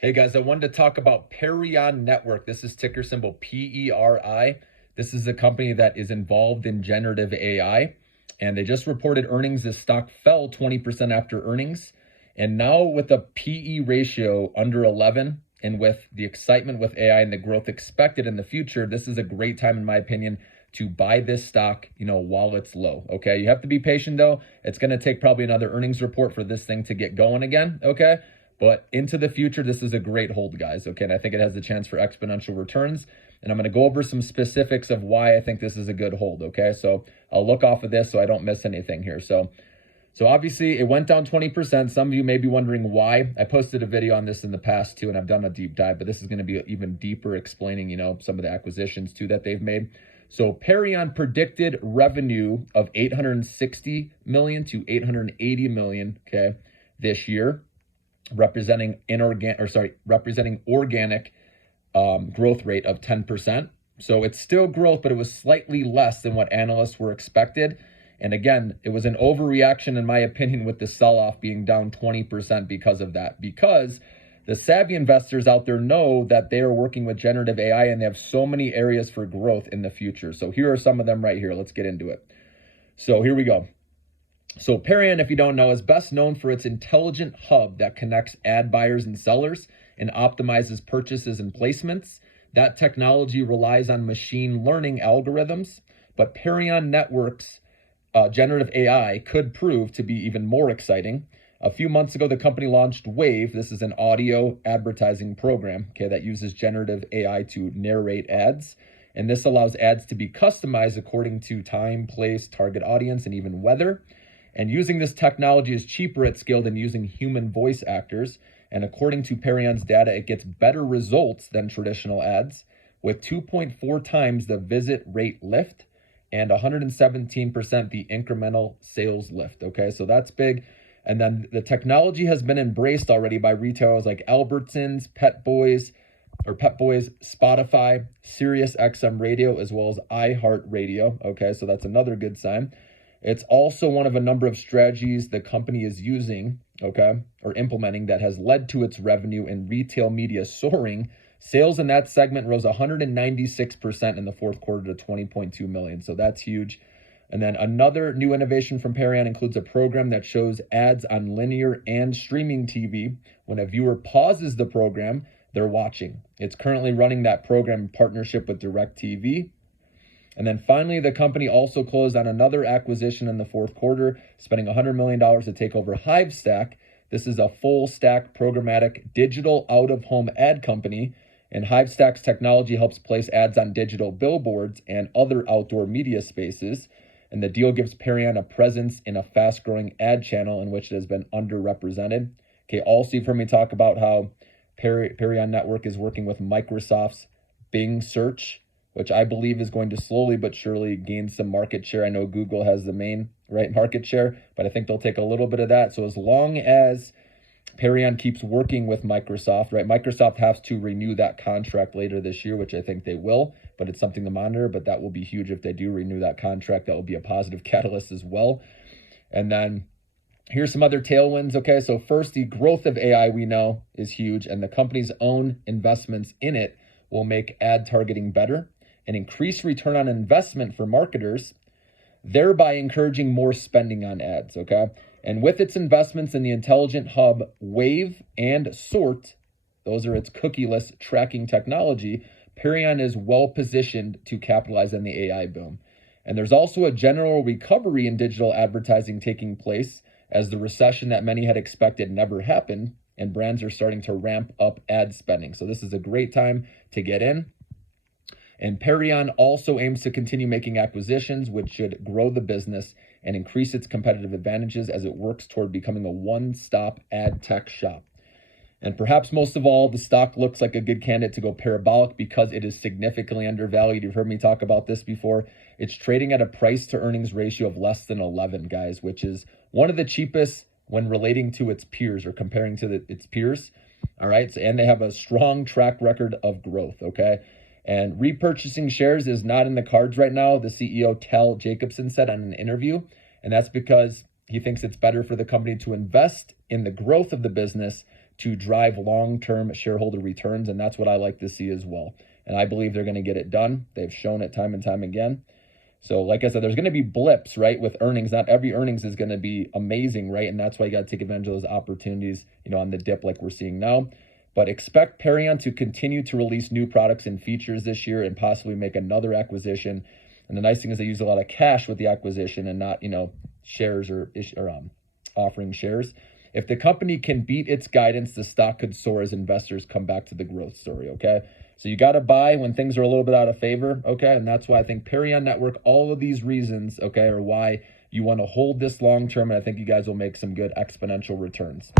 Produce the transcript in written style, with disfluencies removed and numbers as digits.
Hey guys, I wanted to talk about Perion Network. This is ticker symbol PERI. This is a company that is involved in generative AI, and they just reported earnings. The stock fell 20% after earnings. And now with a PE ratio under 11 and with the excitement with AI and the growth expected in the future, this is a great time, in my opinion, to buy this stock, while it's low. Okay. You have to be patient though. It's going to take probably another earnings report for this thing to get going again. Okay. But into the future, this is a great hold, guys. Okay. And I think it has the chance for exponential returns. And I'm going to go over some specifics of why I think this is a good hold. Okay. So I'll look off of this so I don't miss anything here. So obviously it went down 20%. Some of you may be wondering why. I posted a video on this in the past too, and I've done a deep dive, but this is going to be even deeper explaining, some of the acquisitions too that they've made. So Perion predicted revenue of 860 million to 880 million, okay, this year, representing organic growth rate of 10%. So it's still growth, but it was slightly less than what analysts were expected. And again, it was an overreaction, in my opinion, with the sell-off being down 20% because of that. Because the savvy investors out there know that they are working with generative AI and they have so many areas for growth in the future. So here are some of them right here. Let's get into it. So here we go. So Perion, if you don't know, is best known for its intelligent hub that connects ad buyers and sellers and optimizes purchases and placements. That technology relies on machine learning algorithms, but Perion Network's generative AI could prove to be even more exciting. A few months ago, the company launched Wave. This is an audio advertising program, okay, that uses generative AI to narrate ads. And this allows ads to be customized according to time, place, target audience, and even weather. And using this technology is cheaper at scale than using human voice actors. And according to Perion's data, it gets better results than traditional ads with 2.4 times the visit rate lift and 117% the incremental sales lift. Okay, so that's big. And then the technology has been embraced already by retailers like Albertsons, Pet Boys, Spotify, Sirius XM Radio, as well as iHeartRadio. Okay, so that's another good sign. It's also one of a number of strategies the company is using, okay, or implementing that has led to its revenue and retail media soaring. Sales in that segment rose 196% in the fourth quarter to 20.2 million. So that's huge. And then another new innovation from Perion includes a program that shows ads on linear and streaming TV. When a viewer pauses the program, they're watching. It's currently running that program in partnership with DirecTV. And then finally, the company also closed on another acquisition in the fourth quarter, spending $100 million to take over Hivestack. This is a full stack programmatic digital out-of-home ad company. And Hivestack's technology helps place ads on digital billboards and other outdoor media spaces. And the deal gives Perion a presence in a fast-growing ad channel in which it has been underrepresented. Okay, also you've heard me talk about how Perion Network is working with Microsoft's Bing search, which I believe is going to slowly but surely gain some market share. I know Google has the main market share, but I think they'll take a little bit of that. So as long as Perion keeps working with Microsoft, Microsoft has to renew that contract later this year, which I think they will, but it's something to monitor. But that will be huge if they do renew that contract. That will be a positive catalyst as well. And then here's some other tailwinds. Okay, so first, the growth of AI we know is huge, and the company's own investments in it will make ad targeting better and increase return on investment for marketers, thereby encouraging more spending on ads, okay? And with its investments in the intelligent hub, Wave and Sort, those are its cookieless tracking technology, Perion is well positioned to capitalize on the AI boom. And there's also a general recovery in digital advertising taking place as the recession that many had expected never happened, and brands are starting to ramp up ad spending. So this is a great time to get in. And Perion also aims to continue making acquisitions, which should grow the business and increase its competitive advantages as it works toward becoming a one-stop ad tech shop. And perhaps most of all, the stock looks like a good candidate to go parabolic because it is significantly undervalued. You've heard me talk about this before. It's trading at a price to earnings ratio of less than 11, guys, which is one of the cheapest when relating to its peers or comparing to its peers. All right. So, and they have a strong track record of growth. Okay. And repurchasing shares is not in the cards right now, the CEO Tal Jacobson said on an interview. And that's because he thinks it's better for the company to invest in the growth of the business to drive long-term shareholder returns, and that's what I like to see as well. And I believe they're going to get it done. They've shown it time and time again. So like I said, there's going to be blips, right, with earnings. Not every earnings is going to be amazing, right? And that's why you got to take advantage of those opportunities, on the dip like we're seeing now. But expect Perion to continue to release new products and features this year and possibly make another acquisition. And the nice thing is they use a lot of cash with the acquisition and not, shares or offering shares. If the company can beat its guidance, the stock could soar as investors come back to the growth story, okay? So you got to buy when things are a little bit out of favor, okay? And that's why I think Perion Network, all of these reasons, okay, are why you want to hold this long term, and I think you guys will make some good exponential returns.